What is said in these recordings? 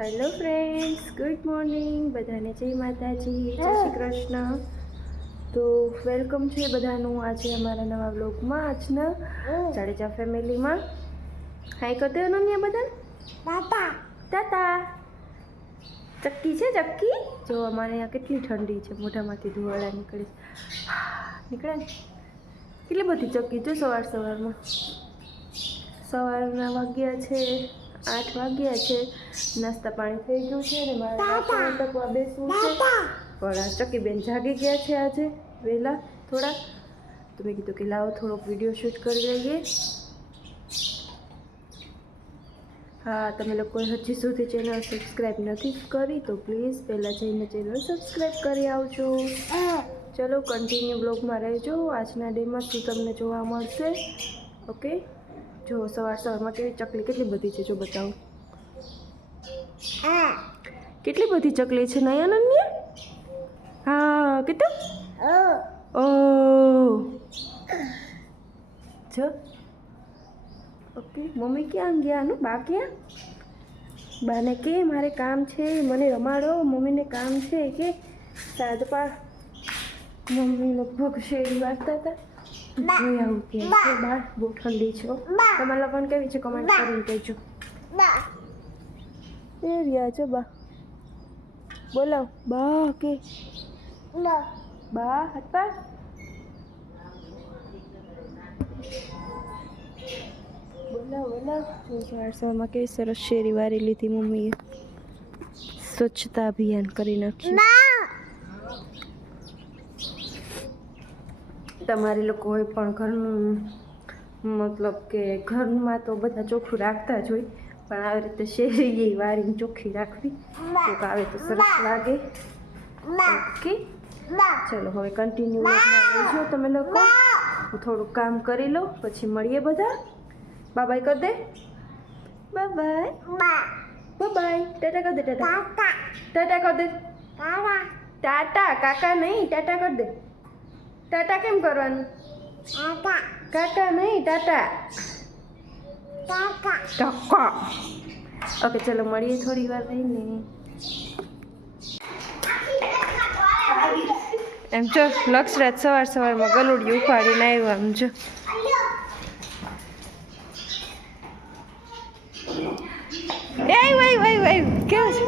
Hello friends, good morning. બધાને જય માતાજી, જય શ્રી કૃષ્ણ. તો વેલકમ છે બધાનું આજે અમારા નવા બ્લોગમાં, આજના જાડેજા ફેમિલીમાં. હાય કરી દો અનન્યા બધાને. ટાટા ટાટા. ચક્કી છે ચક્કી. જો અમારે અહીંયા કેટલી ઠંડી છે, મોઢામાંથી ધુવાળા નીકળે નીકળે ને કેટલી બધી ચક્કી જો સવારમાં. સવારના વાગ્યા છે 8 વાગ્યા છે. નાસ્તા પાણી થઈ ગયું છે ને મારે નાસ્તા ટકવા બેસવું છે, પણ આ ચક્કીબેન જાગી ગયા છે આજે વહેલા થોડા, તો મેં કીધું કે લાવો થોડોક વિડીયો શૂટ કરી લઈએ. હા, તમે લોકોએ હજી સુધી ચેનલ સબસ્ક્રાઈબ નથી કરી તો પ્લીઝ પહેલાં જઈને ચેનલ સબસ્ક્રાઈબ કરી આવજો. ચલો કન્ટિન્યુ બ્લોગમાં રહેજો. આજના ડેમાં શું તમને જોવા મળશે. ઓકે, જો સવારમાં કેવી ચકલી કેટલી બધી છે, જો બતાવું કેટલી બધી ચકલી છે નયા અનન્યા. હા કેટલું ઓ જો. ઓકે, મમ્મી ક્યાં ગયા નું બા ક્યાં? બાને કે મારે કામ છે, મને રમાડો, મમ્મીને કામ છે કે સાદપા. મમ્મી લગભગ શેરી વાગતા હતા. જોઈ આવું કે બહાર બહુ ઠંડી છે. તમારા લોકોને કેવી છે કમેન્ટ કરીને કહેજો. એ રહ્યા છો બા, બોલાવ બા કે બા હતા. બોલાવ. સવારમાં કેવી સરસ શેરી વારી લીધી મમ્મીએ, સ્વચ્છતા અભિયાન કરી નાખ્યું. તમારી લોકોએ પણ ઘરનું મતલબ કે ઘરમાં તો બધા ચોખ્ખું રાખતા જ હોય, પણ આવી રીતે શેરી વારીને ચોખ્ખી રાખવી કોક આવે તો સરસ લાગે. ઓકે ચલો હવે કન્ટિન્યુ રહેજો તમે લોકો. હું થોડુંક કામ કરી લઉં પછી મળીએ બધા. બાય કરી દે. બાય ટાટા કરી દે. ટાટા કરી દે. ટાટા કાકા નહીં, ટાટા કરી દે. ટાટા કેમ કરવાનું? કાકા નહીં, ટાટા. ઓકે ચલો મળીએ થોડી વાર રહીને. એમ જો લક્ષરાજ સવારમાં ગલુડિયું ઉપાડીને આવ્યો. આમ જો કેવું છે?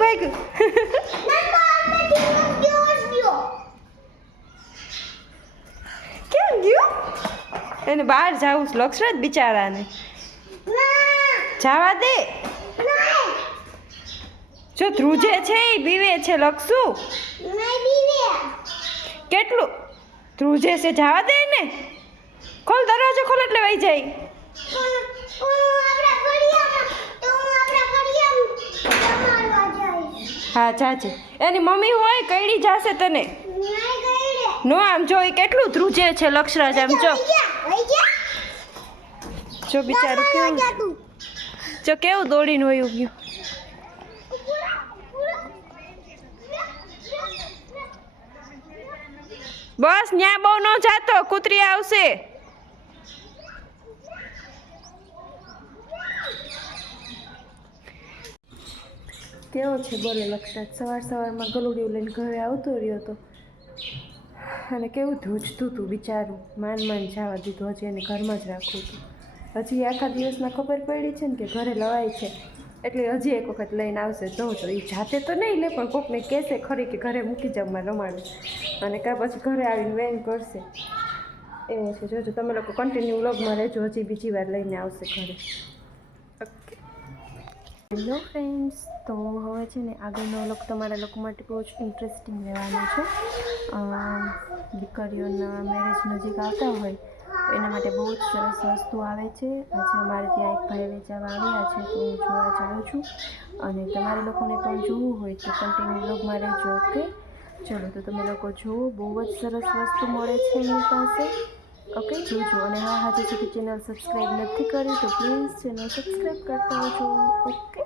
ભાગ્યું. કેમ ગયું? એને બહાર જવું છે લક્ષરાજ બિચારાને. જવા દે. જો ધ્રુજે છે એ બીવે છે લક્ષુ. કેટલું ધ્રુજે છે, જવા દે ને. ખોલ દરવાજો, ખોલ એટલે વહી જાય. હા જાજે, એની મમ્મી હોય કઈડી જાશે તને. નો આમ જો એ કેટલું ધ્રુજે છે લક્ષરાજ. આમ જો બિચારું કેવું કેવું દોડીને હોય ગયું. બસ ન્યા બહુ ન જાતો, કૂતરી આવશે. કેવો છે બોલે લક્ષરાજ. સવારમાં ગલુડિયું લઈને ઘરે આવતો રહ્યો હતો અને કેવું ધ્રુજતું હતું બિચારું. માન જવા દીધું, હજી એને ઘરમાં જ રાખવું હતું. હજી આખા દિવસમાં ખબર પડી છે ને કે ઘરે લવાય છે, એટલે હજી એક વખત લઈને આવશે. જોજો એ જાતે તો નહીં લે, પણ કોકને કહેશે ખરી કે ઘરે મૂકી જાવ માં રમાડે, અને કાં પછી ઘરે આવીને વેન કરશે. એવું છે, જોજો તમે લોકો કન્ટિન્યુ વ્લોગમાં રહેજો, હજી બીજી વાર લઈને આવશે ઘરે. ઓકે હેલો ફ્રેન્ડ્સ, તો હવે છે ને આગળનો વ્લોગ તમારા લોકો માટે બહુ જ ઇન્ટરેસ્ટિંગ રહેવાનો છે. દીકરીઓના મેરેજ નજીક આવતા હોય તો એના માટે બહુ જ સરસ વસ્તુ આવે છે. આજે અમારે ત્યાં એક ભાઈ વેચાવા આવ્યા છે, તો હું જોવા જાઉં છું, અને તમારે લોકોને પણ જોવું હોય તો કન્ટિન્યુ વ્લોગમાં રહેજો. ઓકે ચલો તો તમે લોકો જુઓ, બહુ જ સરસ વસ્તુ મળે છે એની પાસે. ઓકે જોજો. અને હા, હજી સુધી ચેનલ સબસ્ક્રાઈબ નથી કરી તો પ્લીઝ ચેનલ સબસ્ક્રાઈબ કરતા આવજો. ઓકે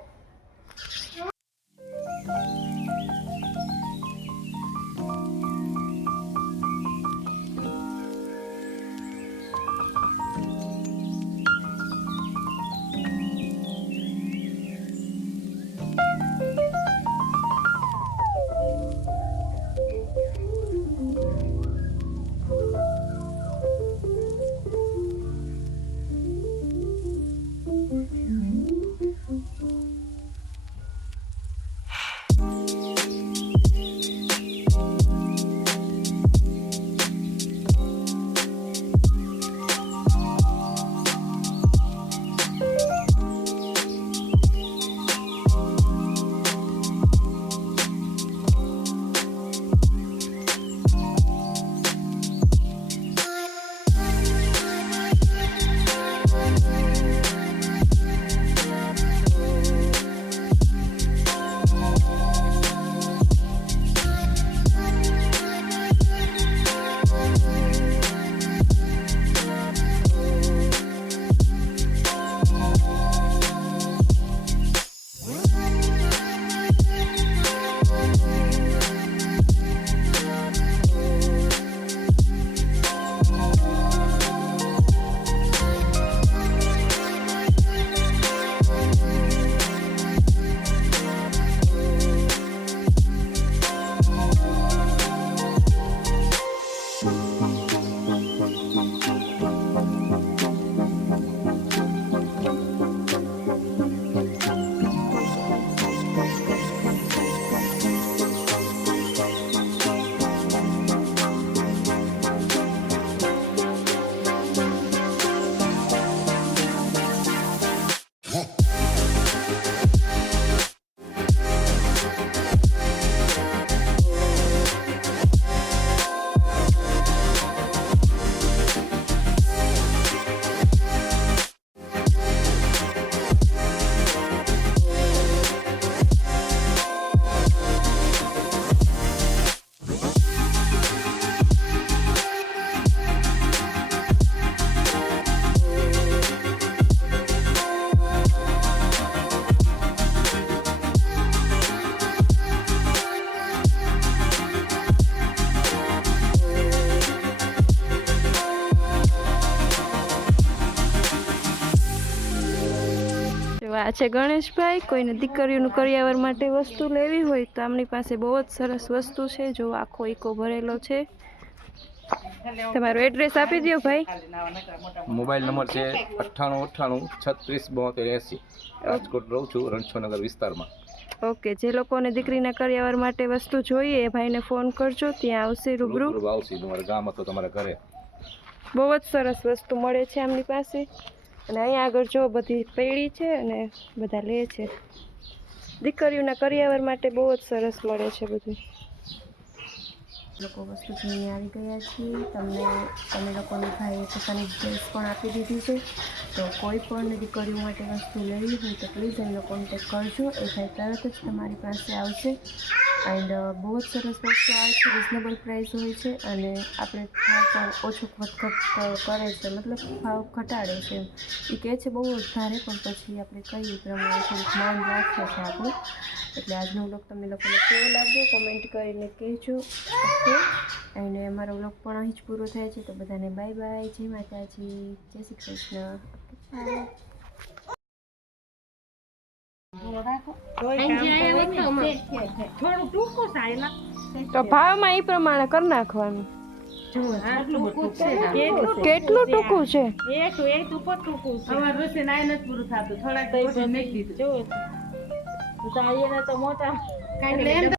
આ છે ગણેશભાઈ. કોઈને દીકરીઓનું કરિયાવર માટે વસ્તુ લેવી હોય તો આમની પાસે બહુ જ સરસ વસ્તુ છે. જો આખો ઈકો ભરેલો છે. તમારું એડ્રેસ આપી દો ભાઈ. મોબાઈલ નંબર છે 9898367280. રાજકોટ રહું છું, રણછોડનગર વિસ્તારમાં. ઓકે, જે લોકોને દીકરીના કરિયાવર માટે વસ્તુ જોઈએ એ ભાઈને ફોન કરજો, ત્યાં આવશે રૂબરૂ. આવશે તમારા ગામ અથવા તમારા ઘરે. બહુ જ સરસ વસ્તુ મળે છે આમની પાસે. અને અહીંયા આગળ જો બધી પેઢી છે અને બધા લે છે. દીકરીઓના કરિયાવર માટે બહુ જ સરસ મળે છે બધું. લોકો વસ્તુ જોઈને આવી ગયા છીએ. તમે લોકોની ભાઈએ પોતાની ડિટેલ્સ પણ આપી દીધી છે. તો કોઈ પણ દીકરીઓ માટે વસ્તુ લેવી હોય તો પ્લીઝ એમનો કોન્ટેક કરજો. એ ભાઈ તરત જ તમારી પાસે આવશે. એન્ડ બહુ જ સરસ વસ્તુ આવે છે, રિઝનેબલ પ્રાઇસ હોય છે. અને આપણે ભાવ પણ ઓછો વધઘટ કરે છે, મતલબ ભાવ ઘટાડે છે. એ કહે છે બહુ વધારે, પણ પછી આપણે કહીએ પ્રમાણે થોડુંક માન રાખે છે આપણું. એટલે આજનો વ્લોગ તમે લોકોને કેવો લાગ્યો કોમેન્ટ કરીને કહેજો. ઓકે, અને અમારો વ્લોગ પણ અહીં જ પૂરો થાય છે. તો બધાને બાય બાય, જય માતાજી, જય શ્રી કૃષ્ણ. તો ભાવમાં એ પ્રમાણે કરી નાખવાનું. કેટલું ટૂંકું છે? મોટા